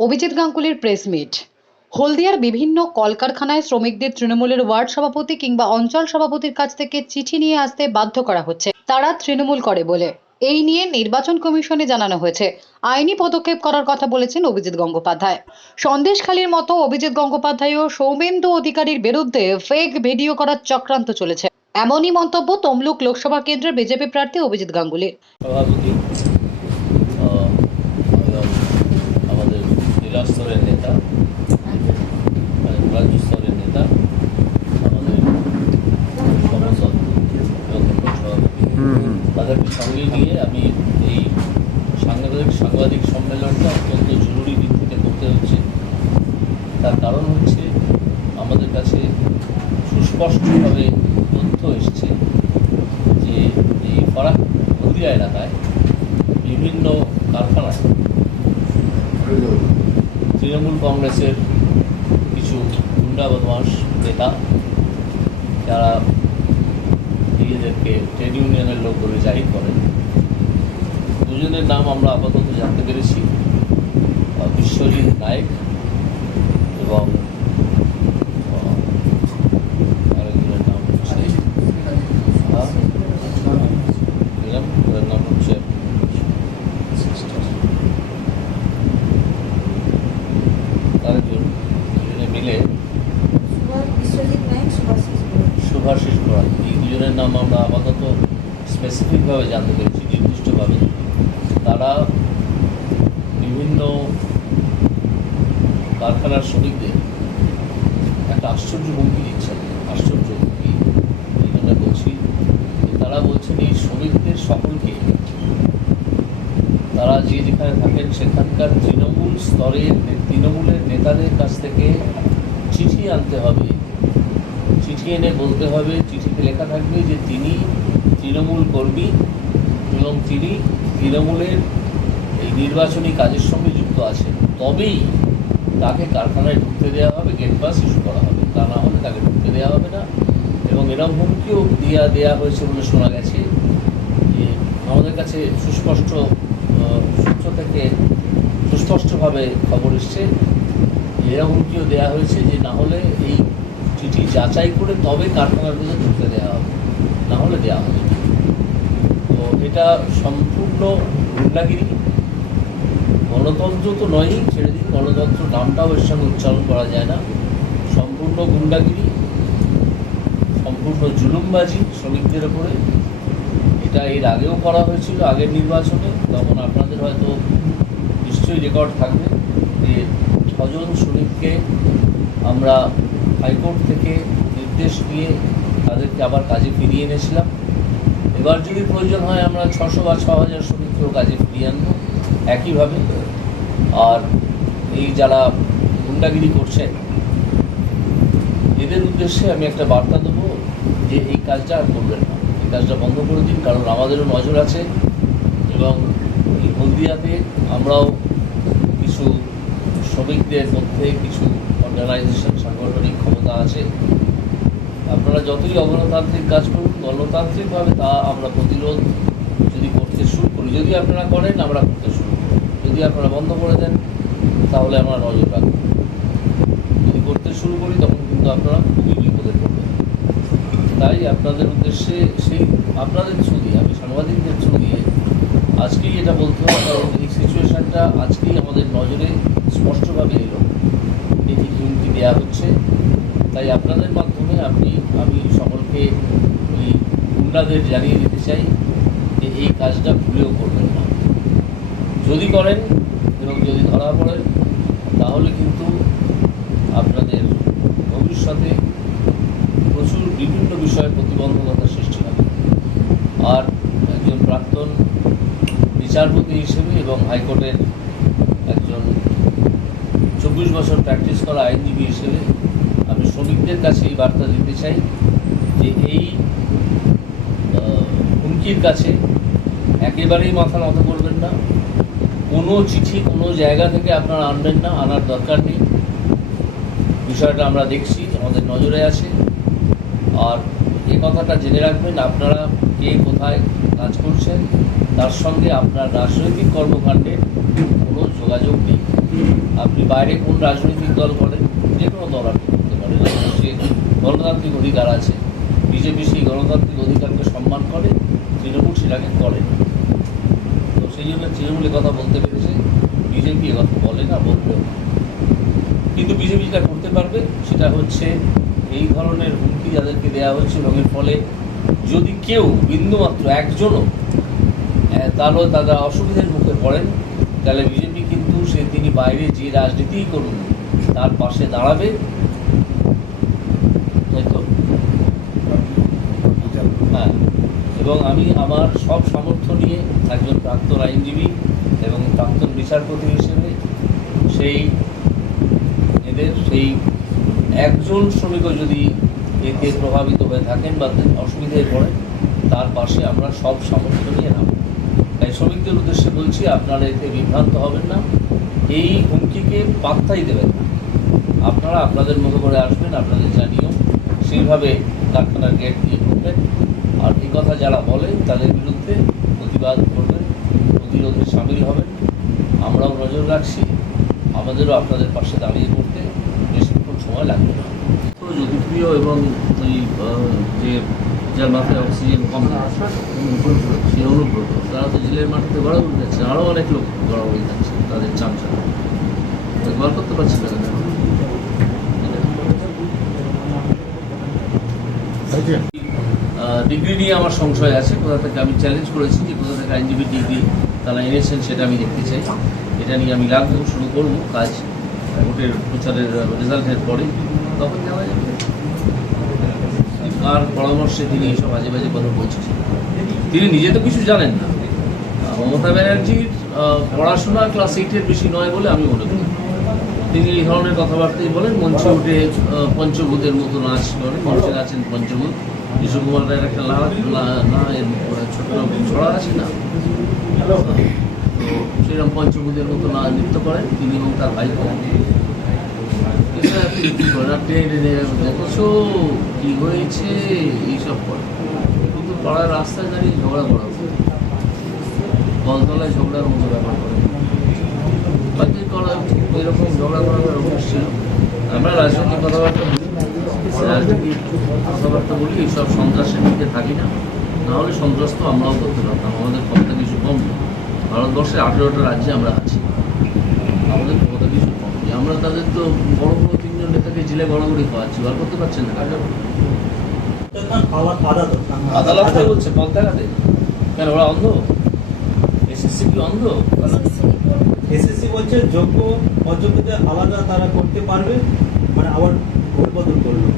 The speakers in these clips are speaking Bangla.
অভিজিৎ গাঙ্গুলির প্রেস মিট। হলদিয়ার বিভিন্ন কলকারখানায় শ্রমিকদের তৃণমূলের ওয়ার্ড সভাপতি কিংবা অঞ্চল সভাপতির কাছ থেকে চিঠি নিয়ে আসতে বাধ্য করা হচ্ছে, তারা তৃণমূল করে বলে। এই নিয়ে নির্বাচন কমিশনে জানানো হয়েছে। আইনি পদক্ষেপ করার কথা বলেছেন অভিজিৎ গঙ্গোপাধ্যায়। সন্দেশখালীর মতো অভিজিৎ গঙ্গোপাধ্যায় ও সৌমেন্দু অধিকারীর বিরুদ্ধে ফেক ভিডিও করার চক্রান্ত চলেছে, এমনই মন্তব্য তমলুক লোকসভা কেন্দ্রের বিজেপি প্রার্থী অভিজিৎ গাঙ্গুলির। সভাপতি এবং আমাদের জেলা স্তরের নেতা, রাজ্য স্তরের নেতা, আমাদের সংসদ এবং সভাপতি, তাদেরকে সঙ্গে নিয়ে আমি এই সাংবাদিক সম্মেলনটা অত্যন্ত জরুরি ভিত্তিতে করতে হচ্ছে। তার কারণ হচ্ছে আমাদের কাছে সুস্পষ্টভাবে তথ্য এসছে যে এই ফরাক হলদিয়া এলাকায় বিভিন্ন কারখানায় তৃণমূল কংগ্রেসের কিছু গুন্ডা বদমাশ নেতা, যারা নিজেদেরকে ট্রেড ইউনিয়নের লোক বলে জাহির করেন, দুজনের নাম আমরা আপাতত জানতে পেরেছি, বিশ্বজিৎ নায়েক এবং আরেকজনের নাম হচ্ছে নাম হচ্ছে দুজনে মিলে শুভাশিস বড়াই, এই দুজনের নাম আমরা আপাতত স্পেসিফিকভাবে জানতে পেরেছি, নির্দিষ্টভাবে। তারা বিভিন্ন কারখানার শ্রমিকদের একটা আশ্চর্য হুমকি দিচ্ছেন। আশ্চর্য হুমকি এই জন্য বলছি যে তারা বলছেন এই শ্রমিকদের সকলকে তারা যে যেখানে থাকেন সেখানকার তৃণমূল স্তরের তৃণমূলের নেতাদের কাছ থেকে চিঠি আনতে হবে। চিঠি এনে বলতে হবে, চিঠিতে লেখা থাকবে যে তিনি তৃণমূল কর্মী এবং তিনি তৃণমূলের এই নির্বাচনী কাজের সঙ্গে যুক্ত আছেন, তবেই তাকে কারখানায় ঢুকতে দেওয়া হবে, গেট পাস ইস্যু করা হবে। তা না হলে তাকে ঢুকতে দেওয়া হবে না। এবং এরকম হুমকিও দেওয়া হয়েছে বলে শোনা গেছে। যে আমাদের কাছে সুস্পষ্ট সূত্র থেকে সুস্পষ্টভাবে খবর এসছে, এরকম হুমকিও দেওয়া হয়েছে যে না হলে এই চিঠি যাচাই করে তবে কারখানার ভিতরে ঢুকতে দেওয়া হবে, না হলে দেওয়া হবে না। তো এটা সম্পূর্ণ গুন্ডাগিরি। গণতন্ত্র তো নয়ই, ছেড়ে দিন, গণতন্ত্র নামটাও এর সঙ্গে উচ্চারণ করা যায় না। সম্পূর্ণ গুন্ডাগিরি, সম্পূর্ণ জুলুমবাজি শ্রমিকদের ওপরে। এটা এর আগেও করা হয়েছিল, আগের নির্বাচনে। তখন আপনাদের হয়তো নিশ্চয়ই রেকর্ড থাকবে যে 6 জন শ্রমিককে আমরা হাইকোর্ট থেকে নির্দেশ নিয়ে তাদেরকে আবার কাজে ফিরিয়ে এনেছিলাম। এবার যদি প্রয়োজন হয় আমরা 600 বা 6000 শ্রমিককেও কাজে ফিরিয়ে আনবো একইভাবে। আর এই যারা গুন্ডাগিরি করছেন এদের উদ্দেশ্যে আমি একটা বার্তা দেবো যে এই কাজটা আর করবেন না, এই কাজটা বন্ধ করে দিন। কারণ আমাদেরও নজর আছে এবং এই হলদিয়াতে আমরাও কিছু শ্রমিকদের মধ্যে কিছু অর্গানাইজেশন, সাংগঠনিক ক্ষমতা আছে। আপনারা যতই অগণতান্ত্রিক কাজ করুন, গণতান্ত্রিকভাবে তা আমরা প্রতিরোধ যদি করতে শুরু করি, যদি আপনারা করেন আমরা করতে শুরু করি, যদি আপনারা বন্ধ করে দেন তাহলে আমরা নজর রাখব। যদি করতে শুরু করি তখন কিন্তু আপনারা খুবই বিপদে পড়বেন। তাই আপনাদের উদ্দেশ্যে আপনাদের থ্রু দিয়ে, আমি সাংবাদিকদের থ্রু দিয়ে আজকেই এটা বলতে হবে, কারণ এই সিচুয়েশানটা আজকেই আমাদের নজরে স্পষ্টভাবে এলো, এই হুমকি দেওয়া হচ্ছে। তাই আপনাদের মাধ্যমে আমি সকলকে ওই গুন্ডাদের জানিয়ে দিতে চাই যে এই কাজটা ভুলেও করবেন না। যদি করেন এবং যদি ধরা পড়েন তাহলে কিন্তু আপনাদের ভবিষ্যতে প্রচুর বিভিন্ন বিষয়ে প্রতিবন্ধকতা সৃষ্টি হবে। আর একজন প্রাক্তন বিচারপতি হিসেবে এবং হাইকোর্টের একজন 24 বছর প্র্যাকটিস করা আইনজীবী হিসেবে আমি শ্রমিকদের কাছে এই বার্তা দিতে চাই যে এই হুমকির কাছে একেবারেই মাথা নত করবেন না। কোনো চিঠি কোনো জায়গা থেকে আপনারা আনবেন না, আনার দরকার নেই। বিষয়টা আমরা দেখছি, আমাদের নজরে আছে। আর এই কথাটা জেনে রাখবেন, আপনারা কে কোথায় কাজ করছেন তার সঙ্গে আপনার রাজনৈতিক কর্মকাণ্ডের কোনো যোগাযোগ নেই। বাইরে কোন রাজনৈতিক দল করেন, যে কোনো দল আপনি করতে পারেন, সে গণতান্ত্রিক অধিকার আছে। বিজেপি সেই গণতান্ত্রিক অধিকারকে সম্মান করে, তৃণমূল সেটাকে করে না। তো সেই জন্য তৃণমূল কথা বলতে পেরেছে, বিজেপি কথা বলে না, বলবেও না। কিন্তু বিজেপি যেটা করতে পারবে সেটা হচ্ছে এই ধরনের হুমকি যাদেরকে দেওয়া হচ্ছে, এবং এর ফলে যদি কেউ বিন্দুমাত্র একজনও তাহলে তারা অসুবিধার মুখে পড়েন, তাহলে বিজেপি কিন্তু তিনি বাইরে যে রাজনীতিই করুন তার পাশে দাঁড়াবে, তাই তো? হ্যাঁ, এবং আমি আমার সব সামর্থ্য নিয়ে একজন প্রাক্তন আইনজীবী এবং প্রাক্তন বিচারপতি হিসেবে সেই একজন শ্রমিকও যদি এতে প্রভাবিত হয়ে থাকেন বা অসুবিধায় পড়েন, তার পাশে আমরা সব সামর্থ্য নিয়ে নামব। তাই শ্রমিকদের উদ্দেশ্যে বলছি, আপনারা এতে বিভ্রান্ত হবেন না, এই হুমকিকে পাত্তাই দেবেন না। আপনারা আপনাদের মতো করে আসবেন, আপনাদের যা নিয়ম সেইভাবে কারখানার গেট দিয়ে ঢুকবেন, আর এই কথা যারা বলেন তাদের বিরুদ্ধে প্রতিবাদ করবেন, প্রতিরোধে সামিল হবেন। আমরাও নজর রাখছি, আমাদেরও আপনাদের পাশে দাঁড়িয়ে করতে বেশিক্ষণ সময় লাগবে না। তো জ্যোতিপ্রিয় এবং ওই যে যার মাথায় অক্সিজেন কম, সে অনুব্রত, তারা তো জেলের মাটিতে গড়াগড়ি যাচ্ছে, আরও অনেক লোক গড়াগড়ি যাচ্ছে তাদের চামচা বার করতে পারছে না। ডিগ্রি নিয়ে আমার সংশয় আছে, কোথা থেকে আমি চ্যালেঞ্জ করেছি যে কোথা থেকে আইনজীবী ডিগ্রি তারা এনেছেন সেটা আমি দেখতে চাই। এটা নিয়ে আমি লাগবো, শুরু করবো কাজ ভোটের প্রচারের রেজাল্টের পরে, তখন জানা যাবে কার পরামর্শে তিনি এইসব বাজে বাজে কথা বলছেন। তিনি নিজে তো কিছু জানেন না। মমতা ব্যানার্জির পড়াশোনা ক্লাস 8-এর বেশি নয় বলে আমি মনে করি। তিনি এই ধরনের কথাবার্তাই বলেন, মঞ্চে উঠে পঞ্চভূতের মতো নাচ করেন, মঞ্চে নাচেন পঞ্চভূত। কৃষ্ণ কুমার রায়ের একটা ছোট ছড়া আছে না, তো সেরকম পঞ্চভূতের মতো নৃত্য করেন তিনি এবং তার ভাই করেন। দেখছো কি হয়েছে এইসব করে, কিন্তু পাড়ার রাস্তায় দাঁড়িয়ে ঝগড়া করা, কলতলায় ঝগড়ার মতো ব্যাপার করে এরকম ঝগড়া করার অভ্যাস ছিল। আমরা রাজনৈতিক কথাবার্তা বলি, রাজনীতির কথাবার্তা বলি, এইসব সন্ত্রাসের দিকে থাকি না, নাহলে সন্ত্রাস তো আমরাও করতে পারতাম। আমাদের ক্ষমতা কিছু কম নেই, ভারতবর্ষে 18টা রাজ্যে আমরা আছি, আমাদের ক্ষমতা কিছু কম নেই। আমরা তাদের তো বড় বড় 3জন নেতাকে জেলে গড়াগড়ি খাওয়াচ্ছি, বার করতে পারছেন না। আদালত বলছে পথ দেখাতে, কেন ওরা অন্ধ? এসএসসি কি অন্ধ? এসএসসি বলছে যোগ্য অযোগ্যদের আলাদা তারা করতে পারবে, মানে আবার ভোট বদল করলো।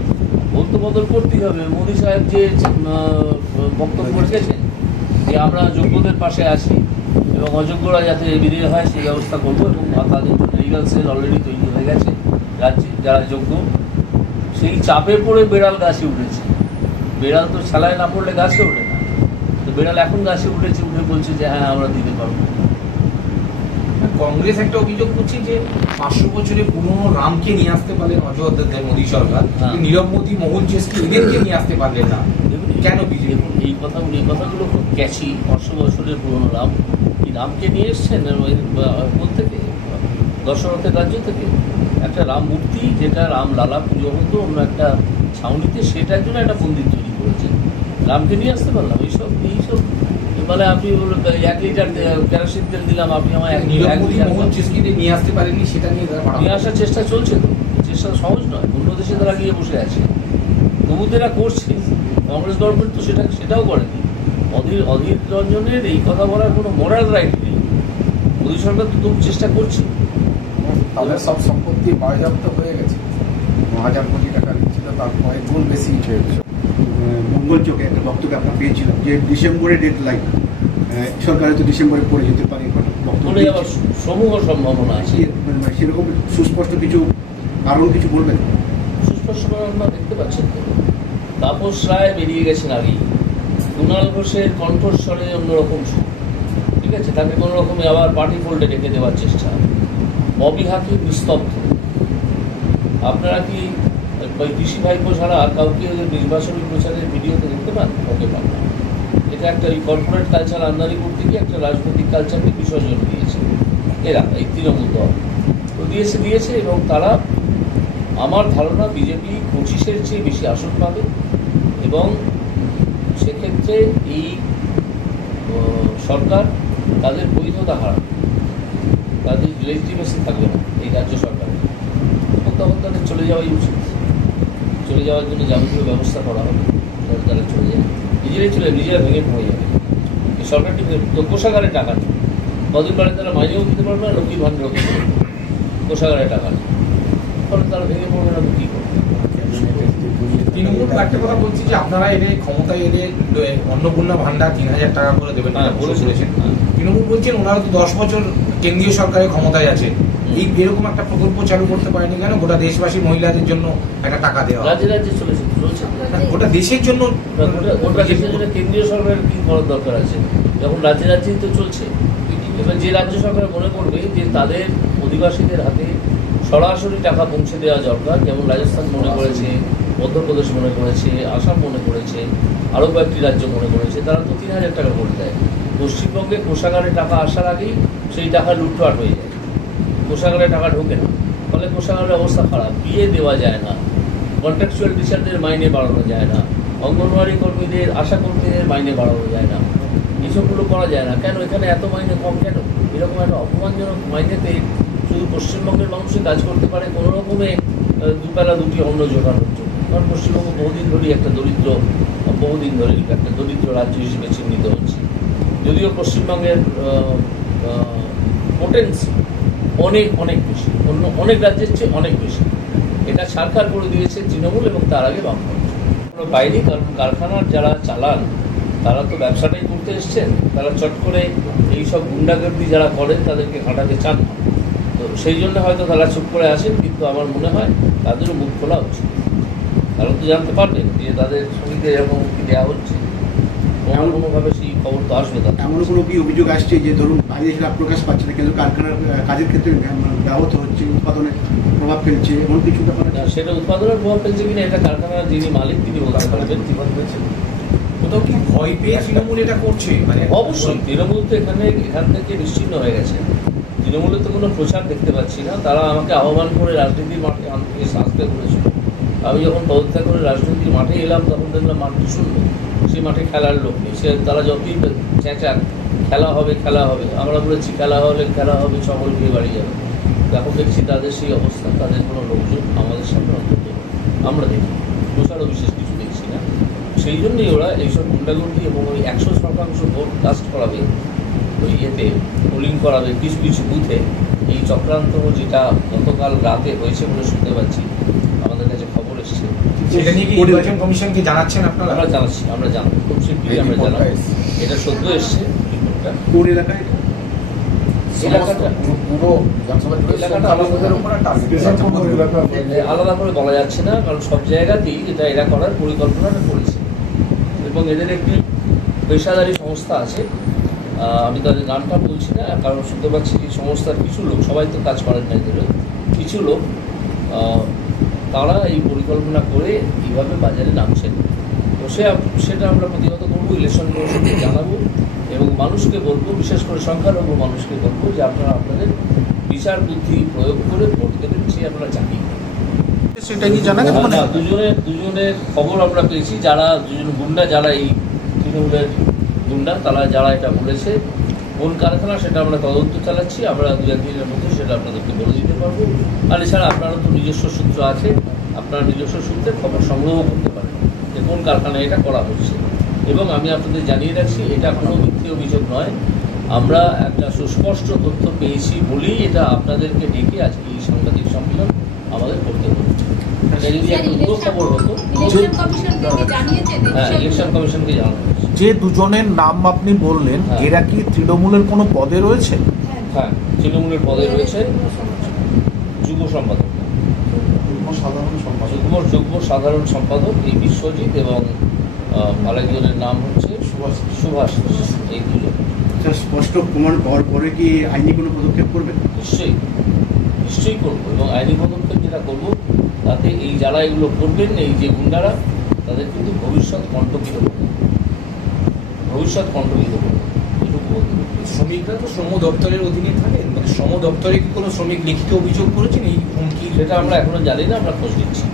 ভোট তো বদল করতেই হবে। মোদী সাহেব যে বক্তব্য রেখেছেন যে আমরা যোগ্যদের পাশে আছি এবং অযোগ্যরা যাতে বিদায় হয় সেই ব্যবস্থা করবো, এবং তাদের জন্য লিগাল সেল অলরেডি তৈরি হয়ে গেছে রাজ্যে যারা যোগ্য। সেই চাপে পড়ে বেড়াল গাছে উঠেছে। বেড়াল তো ছালায় না পড়লে গাছে ওঠে না, তো বেড়াল এখন গাছে উঠেছে, উঠে বলছে যে হ্যাঁ আমরা দিতে পারবো। কংগ্রেস একটা অভিযোগ করছে যে 500 বছরের পুরনো রামকে নিয়ে আসতে পারলেন অযোধ্যাতে মোদী সরকার, নীরব মোদী, মোহন চেস্কি এদেরকে নিয়ে আসতে পারলেন না, কেন বিজেপি? এই কথাগুলো খুব ক্যাচি। 500 বছরের পুরনো রাম, এই রামকে নিয়ে এসছেন থেকে দশরথের রাজ্য থেকে একটা রাম মূর্তি, যেটা রাম লালা পুজো হতো অন্য একটা ছাউনিতে, সেটার জন্য একটা মন্দির তৈরি করেছেন। রামকে নিয়ে আসতে পারলাম? এইসব মানে আপনি 1 লিটার কেরোসিন তেল দিলাম, আপনি আমার মোহন চেস্কিদের নিয়ে আসতে পারেননি, সেটা নিয়ে আসার চেষ্টা চলছে। তো চেষ্টা সহজ নয়, অন্য দেশে তারা গিয়ে বসে আছে, তবু তারা করছে। কংগ্রেস গভর্নমেন্ট তো সেটাও করেনি। অধীর রঞ্জনের এই কথা বলার কোনো মোরাল রাইট নেই। মোদী সরকার তো তবু চেষ্টা করছে। তাদের সব সম্পত্তি বাজেয়াপ্ত হয়ে গেছে, 9,000 কোটি টাকা ছিল, তার কয়েক গুণ বেশি হয়েছে। মঙ্গল চোখে একটা বক্তব্য আমরা পেয়েছিলাম যে ডিসেম্বরে ডেডলাইন, সরকার তো ডিসেম্বরে পড়ে যেতে পারে, বক্তব্য আবার সমূহ সম্ভাবনা আছে। সেরকম সুস্পষ্ট কিছু কারণ কিছু বলবেন? সুস্পষ্ট আমরা দেখতে পাচ্ছেন তো, তাপস রায় বেরিয়ে গেছেন আগেই, কুণাল ঘোষের কণ্ঠস্বরে অন্যরকম সুর, ঠিক আছে, তাকে কোনো রকমে আবার পার্টি ফোল্ডে রেখে দেওয়ার চেষ্টা। ববি হাকিম নিস্তব্ধ। আপনারা কি কৃষি ভাইপো ছাড়া আর কাউকে ওদের নির্বাচনী প্রচারের ভিডিওতে দেখতে পান? ওকে পান না। এটা একটা এই কর্পোরেট কালচার আমদানি করতে গিয়ে একটা রাজনৈতিক কালচারকে বিসর্জন দিয়েছে এরা, এই তৃণমূল দল। তো দিয়েছে এবং তারা আমার ধারণা বিজেপি 25-এর চেয়ে বেশি আসন পাবে এবং সেক্ষেত্রে এই সরকার তাদের বৈধতা হারাবে, তাদের লেজিটিমেসি থাকবে না এই রাজ্য সরকারের, এবং তখন তাদের চলে যাওয়াই উচিত। চলে যাওয়ার জন্য যাবতীয় ব্যবস্থা করা হবে, তারা চলে যায়, নিজেরা ভেঙে পড়ে যাবে। এই সরকারটি তো কোষাগারে টাকা নেই, কদিন পরে তারা মাইনেও দিতে পারবে না, লক্ষ্মী ভাণ্ডারও দিতে পারবে না, কোষাগারে টাকা নেই, ফলে তারা ভেঙে পড়বে না, কী করবে? তৃণমূল একটা কথা বলছি যে আপনারা এদের ক্ষমতায় এদের অন্নপূর্ণা ভান্ডার 3,000 টাকা করে দেবেন বলেছেন। তৃণমূল বলছেন ওনারা তো 10 বছর কেন্দ্রীয় সরকারের ক্ষমতায় আছে, এই এরকম একটা প্রকল্প চালু করতে পারেনি কেন? গোটা দেশবাসী মহিলাদের জন্য একটা টাকা দেওয়া, রাজ্যে রাজ্যে চলছে গোটা দেশের জন্য। গোটা দেশের জন্য কেন্দ্রীয় সরকারের কী করার দরকার আছে, যখন রাজ্যে রাজ্যেই তো চলছে। এবার যে রাজ্য সরকার মনে করবে যে তাদের অধিবাসীদের হাতে সরাসরি টাকা পৌঁছে দেওয়া দরকার, যেমন রাজস্থান মনে করেছে, মধ্যপ্রদেশ মনে করেছে, আসাম মনে করেছে, আরও কয়েকটি রাজ্য মনে করেছে, তারা তো 3,000 টাকা করে দেয়। পশ্চিমবঙ্গে কোষাগারে টাকা আসার আগেই সেই টাকা লুটপাট হয়ে যায়, কোষাগারে টাকা ঢোকে না, ফলে কোষাগারের অবস্থা খারাপ, বিয়ে দেওয়া যায় না, কন্ট্রাকচুয়াল টিচারদের মাইনে বাড়ানো যায় না, অঙ্গনওয়াড়ি কর্মীদের, আশা কর্মীদের মাইনে বাড়ানো যায় না, এসবগুলো করা যায় না। কেন এখানে এত মাইনে কম কেন? এরকম একটা অপমানজনক মাইনেতে শুধু পশ্চিমবঙ্গের মানুষই কাজ করতে পারে কোনো রকমে দুবেলা দুটি অন্ন জোগানোর জন্য। কারণ পশ্চিমবঙ্গ বহুদিন ধরেই একটা দরিদ্র রাজ্য হিসেবে চিহ্নিত হচ্ছে, যদিও পশ্চিমবঙ্গের পোটেন্সি অনেক অনেক বেশি, অন্য অনেক রাজ্যের চেয়ে অনেক বেশি। এটা সরকার করে দিয়েছে তৃণমূল এবং তার আগে বামফ্রন্ট। বাইরে কারণ কারখানার যারা চালান তারা তো ব্যবসাটাই করতে এসছেন, তারা চট করে এইসব গুন্ডাগর্দি যারা করেন তাদেরকে ঘাঁটাতে চান না, তো সেই জন্য হয়তো তারা চুপ করে আসেন। কিন্তু আমার মনে হয় তাদেরও মুখ খোলা উচিত, তারা তো জানতে পারবেন যে তাদের শ্রমিকদের এরকম দেওয়া হচ্ছে, কোনোভাবে সেই খবর তো আসবে। তাদের এমন কোনো কি অভিযোগ আসছে যে ধরুন বাইরে লাভ প্রকাশ পাচ্ছে না, কিন্তু কারখানার কাজের ক্ষেত্রে ব্যাহত হচ্ছে, উৎপাদনে প্রভাব ফেলছে, এমন কিছু ব্যাপার আছে? সেটা উৎপাদনের প্রভাব ফেলছে কিনা এটা কারখানার যিনি মালিক তিনি বলতে পারবেন। কোথাও কি ভয় পেয়ে তৃণমূল এটা করছে? মানে অবশ্যই তৃণমূল তো এখান থেকে নিশ্চিন্ন হয়ে গেছে, তৃণমূলের তো কোনো প্রচার দেখতে পাচ্ছি না। তারা আমাকে আহ্বান করে রাজনীতির মাঠে আসতে করেছিল, আমি যখন পদত্যাগ করে রাজনীতির মাঠে এলাম তখন দেখলাম মাঠটি শূন্য, সেই মাঠে খেলার লোক নেই। তারা যতই চেঁচান খেলা হবে, আমরা বলেছি খেলা হবে, সকল গিয়ে বাড়ি যাবে। এখন দেখছি তাদের সেই অবস্থা, তাদের কোনো লোকজন আমাদের সামনে অন্তত আমরা দেখি, প্রচারও বিশেষ কিছু দেখছি না। সেই জন্যই ওরা এইসব গুন্ডাগুন্ডি এবং ওই 100% ভোট কাস্ট করাবে, ওই পোলিং করাবে কিছু কিছু বুথে, এই চক্রান্ত যেটা গতকাল রাতে হয়েছে বলে শুনতে পাচ্ছি, আমাদের কাছে খবর এসছে। সেটা নিয়ে কি নির্বাচন কমিশনকে জানাচ্ছেন আপনারা? আমরা জানাবো খুব শীঘ্রই, আমরা জানাবো। এটা সদ্য এসছে রিপোর্টটা। কোন এলাকায়? এলাকাটা আলাদা করে বলা যাচ্ছে না, কারণ সব জায়গাতেই এটা এরা করার পরিকল্পনাটা করেছে এবং এদের একটি পেশাদারী সংস্থা আছে। আমি তাদের নামটা বলছি না, কারণ শুনতে পাচ্ছি এই সংস্থার কিছু লোক, সবাই তো কাজ করেন না এদের, কিছু লোক তারা এই পরিকল্পনা করে এইভাবে বাজারে নামছেন। তো সেটা আমরা প্রতিহত করবো, ইলেকশন কমিশনকে জানাবো এবং মানুষকে বলবো, বিশেষ করে সংখ্যালঘু মানুষকে বলবো যে আপনারা আপনাদের বিচার বুদ্ধি প্রয়োগ করে ভোট দেবেন, সে আপনারা চাকরি। সেটা কি জানা গেছে? না, দুজনের খবর আমরা পেয়েছি, যারা দুজন গুন্ডা, যারা এই তৃণমূলের গুন্ডা, তারা যারা এটা বলেছে, কোন কারখানা সেটা আমরা তদন্ত চালাচ্ছি, আমরা 2-1 দিনের মধ্যে সেটা আপনাদেরকে বলে দিতে পারবো। আর এছাড়া আপনারা তো নিজস্ব সূত্র আছে, আপনারা নিজস্ব সূত্রে খবর সংগ্রহ করতে পারেন যে কোন কারখানায় এটা করা হচ্ছে। এবং আমি আপনাদের জানিয়ে রাখছি, এটা কোনো মিথ্যে অভিযোগ নয়, আমরা একটা সুস্পষ্ট তথ্য পেয়েছি বলেই এটা আপনাদেরকে ডেকে আজকে এই সাংবাদিক সম্মেলন আমাদের করতে হচ্ছে। এটা যদি একটা পুরো খবর হতো, হ্যাঁ, ইলেকশন কমিশনকে জানানো হয়েছে। যে দুজনের নাম আপনি বললেন, হ্যাঁ। এরা কি তৃণমূলের কোনো পদে রয়েছে? হ্যাঁ, তৃণমূলের পদে রয়েছে যুব সম্পাদক, যুগ্ম সাধারণ সম্পাদক এই বিশ্বজিৎ এবং আরেকজনের নাম হচ্ছে সুভাষ। এই দুজন স্পষ্ট প্রমাণ পাওয়ার পরে কি আইনি কোনো পদক্ষেপ করবে? নিশ্চয়ই করবো, এবং আইনি পদক্ষেপ যেটা করবো তাতে এই যারা এগুলো করবেন, এই যে গুন্ডারা, তাদের কিন্তু ভবিষ্যৎ কণ্টকিত করবে, এটুকু বলতে পারি। শ্রমিকরা তো শ্রম দপ্তরের অধীনে থাকেন, মানে শ্রম দপ্তরে কি কোনো শ্রমিক লিখিত অভিযোগ করেছেন এই হুমকি? সেটা আমরা এখনো জানি না, আমরা খোঁজ নিচ্ছি।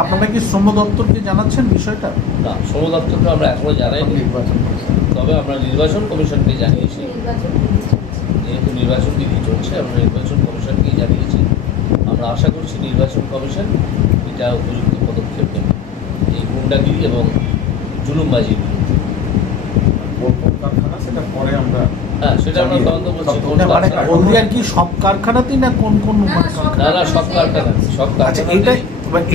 আপনারা কি শ্রম দপ্তরকে জানাচ্ছেন বিষয়টা? না, শ্রম দপ্তরকে আমরা এখনো জানাইনি, নির্বাচন কমিশন। তবে আমরা নির্বাচন কমিশনকে জানিয়েছি। যেহেতু নির্বাচন বিধি চলছে, আমরা নির্বাচন কমিশনকেই জানিয়েছি। আমরা আশা করছি নির্বাচন কমিশন এটা উপযুক্ত পদক্ষেপ নেবে এই গুন্ডাগিরি এবং জুলুমবাজির বিরুদ্ধে। কোন কোন কারখানা সেটা পরে আমরা হ্যাঁ, সেটা আমরা তদন্ত করছি। কোন না, মানে কারখানা? হলদিয়ার কি সব কারখানাতেই না কোন কোন না না, সব কারখানা, সব আচ্ছা, কারখানা।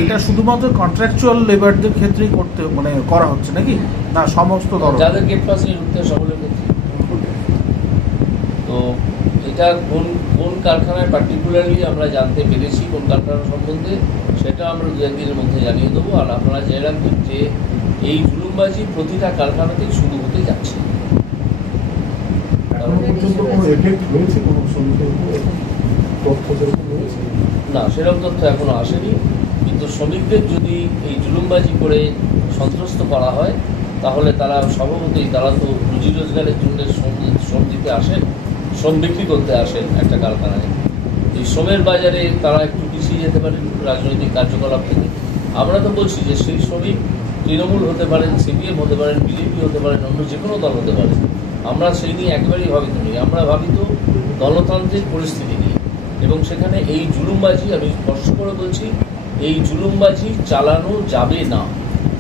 এটা শুধুমাত্র কন্ট্রাকচুয়াল লেবারদের ক্ষেত্রেই করতে মানে করা হচ্ছে নাকি, না সমস্ত ধরনের? যাদের গেট পাস নিয়ে ঢুকতে সকলের ক্ষেত্রে। তো এটা কোন কোন কারখানায় পার্টিকুলারলি আমরা জানতে পেরেছি কোন কারখানা সম্বন্ধে, সেটা আমরা দু একদিনের মধ্যে জানিয়ে দেবো। আর আপনারা জেনে রাখবেন যে এই জুলুমবাজি প্রতিটা কারখানাতেই শুরু হতে যাচ্ছে। এখনো পর্যন্ত কোনো এফেক্ট হয়েছে কোনো শ্রমিকের উপর তথ্য যেরকম রয়েছে? না, সেরকম তথ্য এখনো আসেনি, কিন্তু শ্রমিকদের যদি এই জুলুমবাজি করে সন্ত্রস্ত করা হয় তাহলে তারা স্বভাবতই, তারা তো রুজি রোজগারের জন্য শ্রম দিতে আসেন, শ্রম বিক্রি করতে আসেন একটা কারখানায়। এই শ্রমের বাজারে তারা একটু পিছিয়ে যেতে পারেন রাজনৈতিক কার্যকলাপ থেকে। আমরা তো বলছি যে সেই শ্রমিক তৃণমূল হতে পারেন, সিপিএম হতে পারেন, বিজেপি হতে পারেন, অন্য যে কোনো দল হতে পারেন। আমরা সেই নিয়ে একেবারেই ভাবিত নই, আমরা ভাবিত গণতান্ত্রিক পরিস্থিতি নিয়ে। এবং সেখানে এই জুলুমবাজি, আমি স্পষ্ট করে বলছি, এই জুলুমবাজি চালানো যাবে না।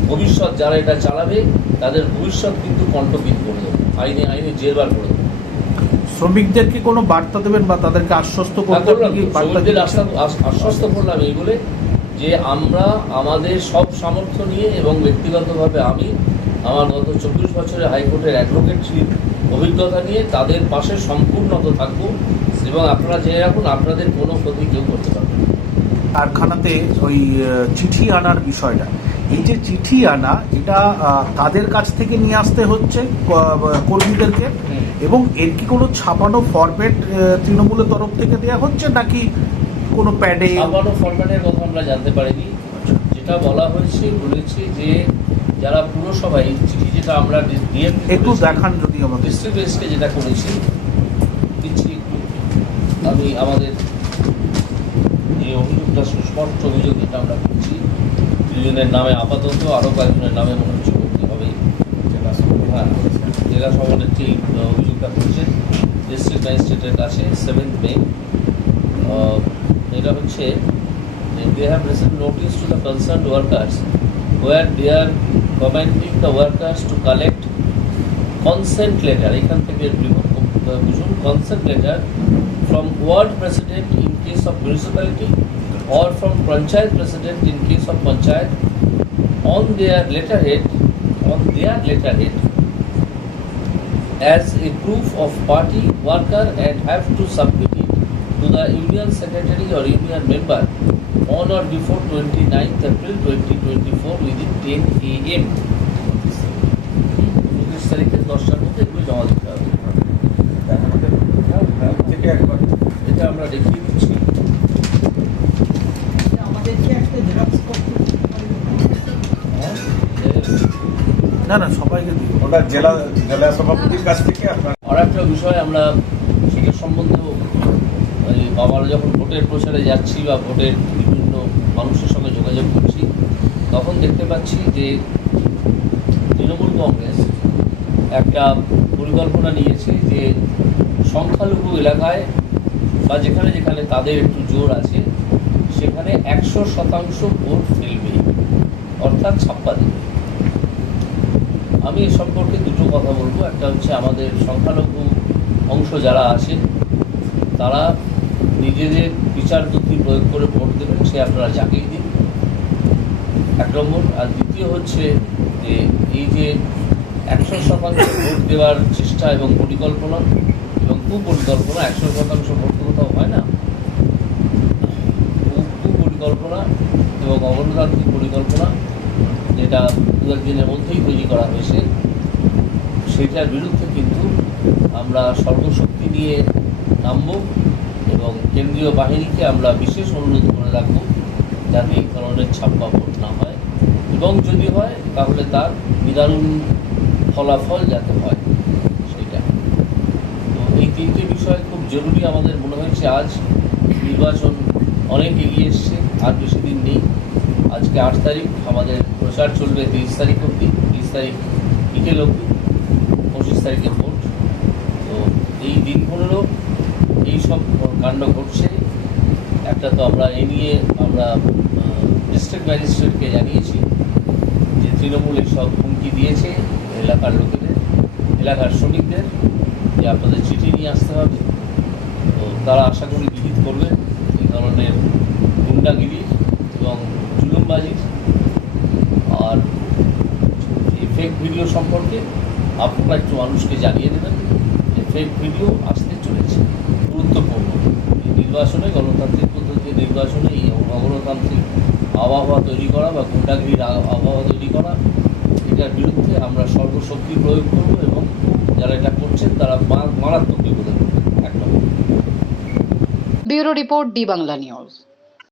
ভবিষ্যৎ যারা এটা চালাবে তাদের ভবিষ্যৎ কিন্তু কণ্ঠবিদ করে দেবে, আইনে আইনে জেরবার করে দেবে। শ্রমিকদেরকে কোনো বার্তা দেবেন বা তাদেরকে আশ্বস্ত করতে আপনি কি বার্তা শ্রমিকদের দিচ্ছেন? আশ্বস্ত করলাম এই বলে যে আমরা আমাদের সব সামর্থ্য নিয়ে এবং ব্যক্তিগতভাবে আমি আমার গত 24 বছরের হাইকোর্টের অ্যাডভোকেট্রির অভিজ্ঞতা নিয়ে তাদের পাশে সম্পূর্ণত থাকবো। এবং আপনারা জেনে রাখুন, আপনাদের কোনো ক্ষতি কেউ করতে পারবে না। কারখানাতে ওই চিঠি আনার বিষয়টা, এই যে চিঠি আনা, এটা কাদের কাছ থেকে নিয়ে আসতে হচ্ছে কর্মীদেরকে, এবং এর কি কোনো ছাপানো ফরম্যাট তৃণমূলের তরফ থেকে দেওয়া হচ্ছে নাকি কোনো প্যাডে? ছাপানো ফরম্যাটের কথা আমরা জানতে পারিনি। যেটা বলেছে যে যারা পুরসভায় চিঠি, যেটা আমরা ডিএম একটু দেখান যদি আমাদের। ডিস্ট্রিক্ট বেসকে যেটা করেছি, দিচ্ছি একটু। আমি আমাদের যে অভিযোগটা, সুস্পষ্ট অভিযোগ যেটা আমরা করছি, দুজনের নামে আপাতত, আরও কয়েকজনের নামে মনে হচ্ছে করতে হবে। হ্যাঁ, জেলা সভানেত্রী অভিযোগটা করেছেন ডিস্ট্রিক্ট ম্যাজিস্ট্রেটের কাছে 7 মে। এটা হচ্ছে they have received notice to the concerned workers where they are commanding the workers to collect consent letter, এখান থেকে বুঝুন, consent letter from ward president in case of municipality or from panchayat president in case of panchayat on their letterhead as a proof of party worker and have to submit it to the union secretary or union member on or before 29th April 2024 within 10 AM. 29 তারিখে 10টার মধ্যে এগুলো জমা দিতে হবে। থেকে একবার এটা আমরা দেখিয়ে দিচ্ছি। না না, সবাইকে দিই। ওটা জেলা সভাপতির কাছ থেকে আপনার আর একটা বিষয়, আমরা সেটার সম্বন্ধেও বাবার যখন ভোটের প্রচারে যাচ্ছি বা ভোটের বিভিন্ন মানুষের সঙ্গে যোগাযোগ করছি, তখন দেখতে পাচ্ছি যে তৃণমূল কংগ্রেস একটা পরিকল্পনা নিয়েছে যে সংখ্যালঘু এলাকায় বা যেখানে যেখানে তাদের একটু জোর আছে সেখানে 100% ভোট ফেলবে, অর্থাৎ ছাপ্পা দেবে। আমি এ সম্পর্কে দুটো কথা বলবো। একটা হচ্ছে, আমাদের সংখ্যালঘু অংশ যারা আছে তারা নিজেদের বিচার বুদ্ধি প্রয়োগ করে ভোট দেবেন, সে আপনারা যাকেই দিন, 1 নম্বর। আর দ্বিতীয় হচ্ছে যে এই যে 100% ভোট দেওয়ার চেষ্টা এবং পরিকল্পনা এবং কুপরিকল্পনা, 100% ভোট তো কোথাও হয় না, কুপরিকল্পনা এবং অগণতান্ত্রিক পরিকল্পনা যেটা 2 দিনের মধ্যেই তৈরি করা হয়েছে, সেটার বিরুদ্ধে কিন্তু আমরা সর্বশক্তি নিয়ে নামব এবং কেন্দ্রীয় বাহিনীকে আমরা বিশেষ অনুরোধ করে রাখব যাতে এই ধরনের ছাপ্পা ভোট না হয়, এবং যদি হয় তাহলে তার নিদারুণ ফলাফল যাতে হয় সেইটা। বিষয় খুব জরুরি আমাদের মনে হয়েছে। আজ নির্বাচন অনেক এগিয়ে এসছে, আর বেশি দিন নেই। আজকে 8 তারিখ, আমাদের প্রচার চলবে 23 তারিখ অবধি, 30 তারিখ বিকেল অবধি, 25 তারিখে ভোট। তো এই দিনগুলোরও এইসব কাণ্ড ঘটছে। একটা তো আমরা এই নিয়ে আমরা ডিস্ট্রিক্ট ম্যাজিস্ট্রেটকে জানিয়েছি যে তৃণমূল সব হুমকি দিয়েছে এলাকার লোকেদের, এলাকার শ্রমিকদের, যে আপনাদের চিঠি নিয়ে আসতে হবে। তো তারা আশা করি বিহিত করবেন এই ধরনের গুন্ডাগিরি এবং জুলুমবাজির। আর এই ফেক ভিডিও সম্পর্কে আপনারা একটু মানুষকে জানিয়ে দেবেন যে ফেক ভিডিও আসতে চলেছে। গুরুত্বপূর্ণ এই নির্বাচনে, গণতান্ত্রিক পদ্ধতিতে নির্বাচনে এই অগণতান্ত্রিক আবহাওয়া তৈরি করা বা গুন্ডাগিরির আবহাওয়া তৈরি করা, এটার বিরুদ্ধে আমরা সর্বশক্তি প্রয়োগ করব এবং যারা এটা করছেন তারা মারাত্মক বিপদে পড়বেন। 1 নম্বর। Bureau report, D Bangla news.